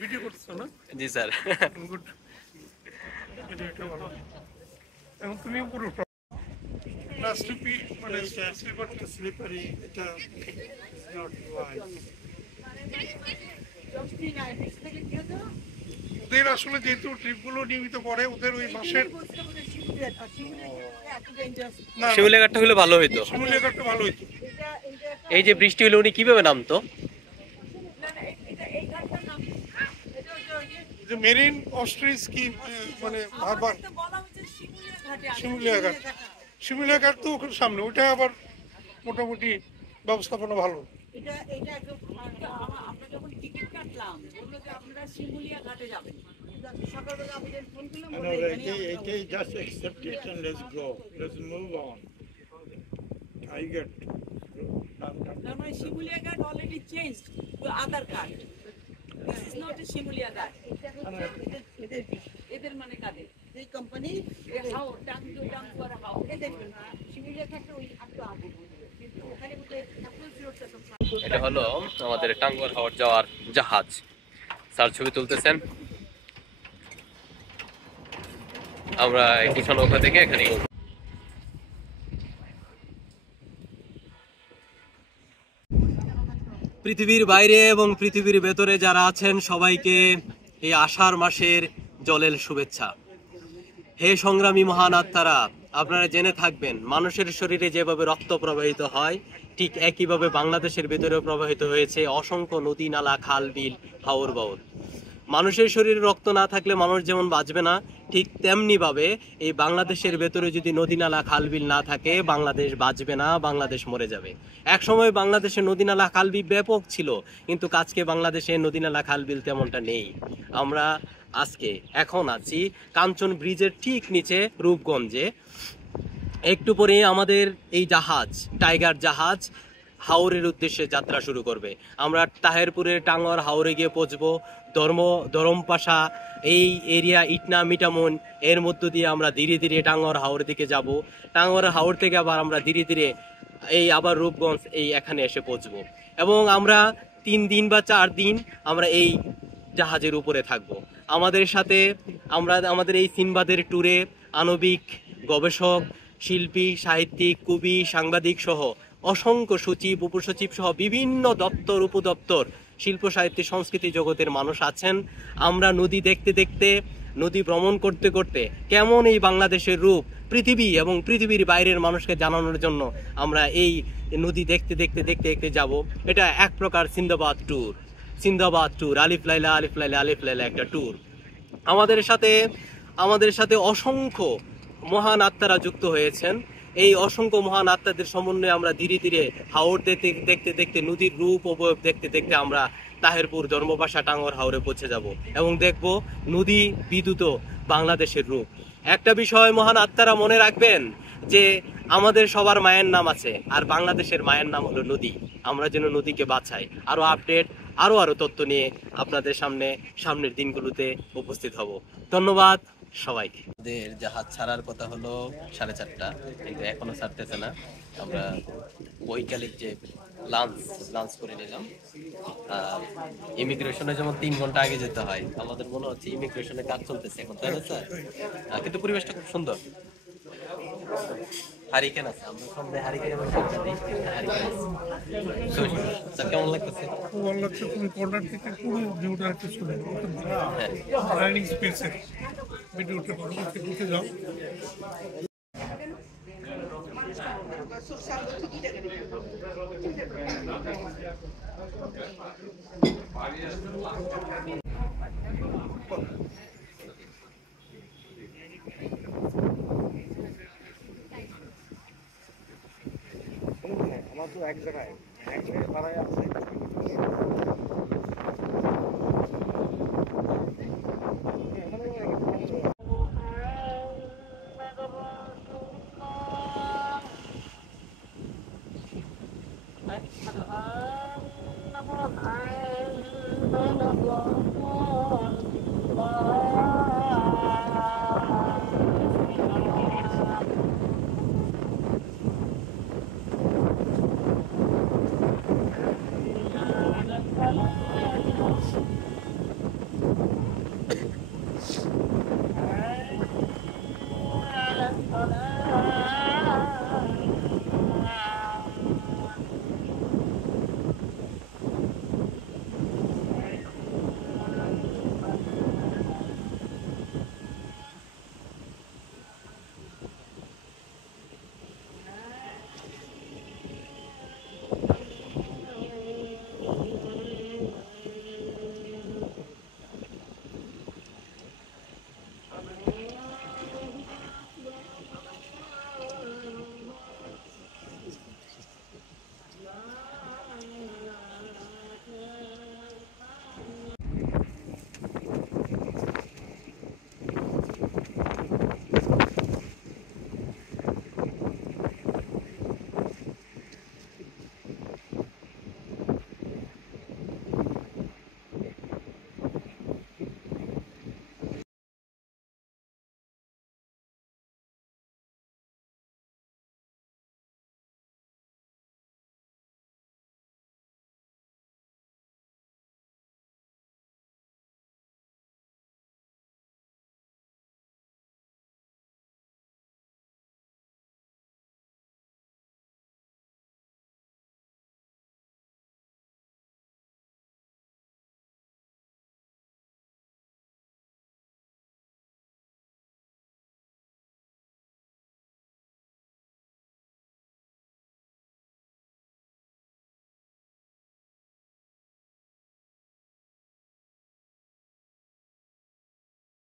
Video করছো না? জি sir. Good. এখন তুমি পুরো না স্লিপি মানে স্লিপার তো স্লিপারি এটা নট ওয়াইজ। ওদের আসলে যেহেতু ট্রিপগুলো নিয়মিত করে ওদের ওই মাসের শিমুলিয়াঘাটটা হলে ভালো হইতো। শিমুলিয়াঘাটটা ভালো হইতো। এই যে বৃষ্টি হলে উনি কিভাবে নামতো? যে মেরিন অস্ট্রিচ কি মানে হারবার শিমুলিয়াঘাট, শিমুলিয়াঘাট তো ওখানে সামনে, ওইটা আবার মোটামুটি ব্যবস্থাপনা ভালো। এটা এটা একদম আমরা যখন টিকিট কাটলাম বললো যে আপনারা শিমুলিয়া ঘাটে যাবেন, সকালবেলা আমাদের ফোন করলাম just accept it and let's go, let's move on. I get তার মানে শিমুলিয়া ঘাট already changed to other ghat, this is not a Shimulia ghat. এদের মানে কাদের এই কোম্পানি হাও টাং টু টাং ফর হাও এদের শিমুলিয়া ঘাটটা ওই একটু আগে কিন্তু ওখানে এটা হলো আমাদের টাঙ্গুয়ার হাওর যাওয়ার জাহাজ। স্যার ছবি তুলতেছেন, আমরা কিছু নৌকা থেকে এখানে। পৃথিবীর বাইরে এবং পৃথিবীর ভেতরে যারা আছেন সবাইকে এই আষাঢ় মাসের জলের শুভেচ্ছা। হে সংগ্রামী মহান আত্মারা, আপনারা জেনে থাকবেন মানুষের শরীরে যেভাবে রক্ত প্রবাহিত হয় ঠিক একইভাবে বাংলাদেশের ভেতরেও প্রবাহিত হয়েছে অসংখ্য নদী, নালা, খাল, বিল, হাওর বাওর। মানুষের শরীরে রক্ত না থাকলে মানুষ যেমন বাঁচবে না, ঠিক তেমনি ভাবে এই বাংলাদেশের ভেতরে যদি নদী, নালা, খাল, বিল না থাকে বাংলাদেশ বাঁচবে না, বাংলাদেশ মরে যাবে। একসময় বাংলাদেশে নদী, নালা, খাল, বিল ব্যাপক ছিল, কিন্তু আজকে বাংলাদেশে নদী, নালা, খাল, বিল তেমনটা নেই। আমরা এখন আছি কাঞ্চন ব্রিজের ঠিক নিচে রূপগঞ্জে। একটু পরে আমাদের এই জাহাজ, টাইগার জাহাজ হাওরের উদ্দেশ্যে যাত্রা শুরু করবে। আমরা তাহেরপুরের টাঙ্গর হাওরে গিয়ে পৌঁছবো। ধরমপাশা এই এরিয়া, ইটনা, মিটামন এর মধ্য দিয়ে আমরা ধীরে ধীরে টাঙ্গর হাওরের দিকে যাব। টাঙ্গর হাওর থেকে আবার আমরা ধীরে ধীরে এই আবার রূপগঞ্জ এই এখানে এসে পৌঁছবো এবং আমরা 3 দিন বা 4 দিন আমরা এই জাহাজের উপরে থাকবো। আমাদের সাথে আমরা আমাদের এই সিনবাদের ট্যুরে আণবিক গবেষক, শিল্পী, সাহিত্যিক, কবি, সাংবাদিক সহ অসংখ্য সচিব, উপসচিব সহ বিভিন্ন দপ্তর, উপদপ্তর, শিল্প, সাহিত্য, সংস্কৃতি জগতের মানুষ আছেন। আমরা নদী দেখতে দেখতে, নদী ভ্রমণ করতে করতে কেমন এই বাংলাদেশের রূপ পৃথিবী এবং পৃথিবীর বাইরের মানুষকে জানানোর জন্য আমরা এই নদী দেখতে দেখতে দেখতে দেখতে যাব। এটা এক প্রকার সিন্দাবাদ ট্যুর, সিন্দাবাদ ট্যুর, আলিফ লাইলা আলিফ লাইলা আলিফ লাইলা একটা ট্যুর। আমাদের সাথে অসংখ্য মহান আত্মারা যুক্ত হয়েছেন। এই অসংখ্য মহান আত্মাদের সমন্বয়ে আমরা ধীরে ধীরে হাওর দেখতে দেখতে দেখতে নদীর রূপ অবয়ব দেখতে দেখতে আমরা তাহেরপুর, ধর্মপাশা, টাঙ্গর হাওরে পৌঁছে যাব এবং দেখব নদী বিদ্যুৎ বাংলাদেশের রূপ। একটা বিষয় মহান আত্মারা মনে রাখবেন যে আমাদের সবার মায়ের নাম আছে, আর বাংলাদেশের মায়ের নাম হলো নদী। আমরা যেন নদীকে বাঁচাই। আরো আপডেট, আরো তথ্য নিয়ে আপনাদের সামনের দিনগুলোতে উপস্থিত হব। ধন্যবাদ সবাইকে। আমাদের জাহাজ ছাড়ার কথা হলো 4:30, কিন্তু এখনো ছাড়তেছে না। আমরা বৈকালিক যে লাঞ্চ করে নিলাম। আর ইমিগ্রেশনে যেমন 3 ঘন্টা আগে যেতে হয়, আমাদের মনে হচ্ছে ইমিগ্রেশনে কাজ চলতেছে এখন, তাই না স্যার? কিন্তু পরিবেশটা খুব সুন্দর। হারিকেন আছে, আমরা সামনে হারিকেন স্যার কেমন লাগতেছে? খুব ভালো লাগছে। তুমি কর্নার থেকে পুরো ভিউটা একটু শুনে ডাইনিং স্পেসে ভিডিওটা করো, ঘুরতে যাও। আমার তো এক জায়গায় দাঁড়ায় আছে।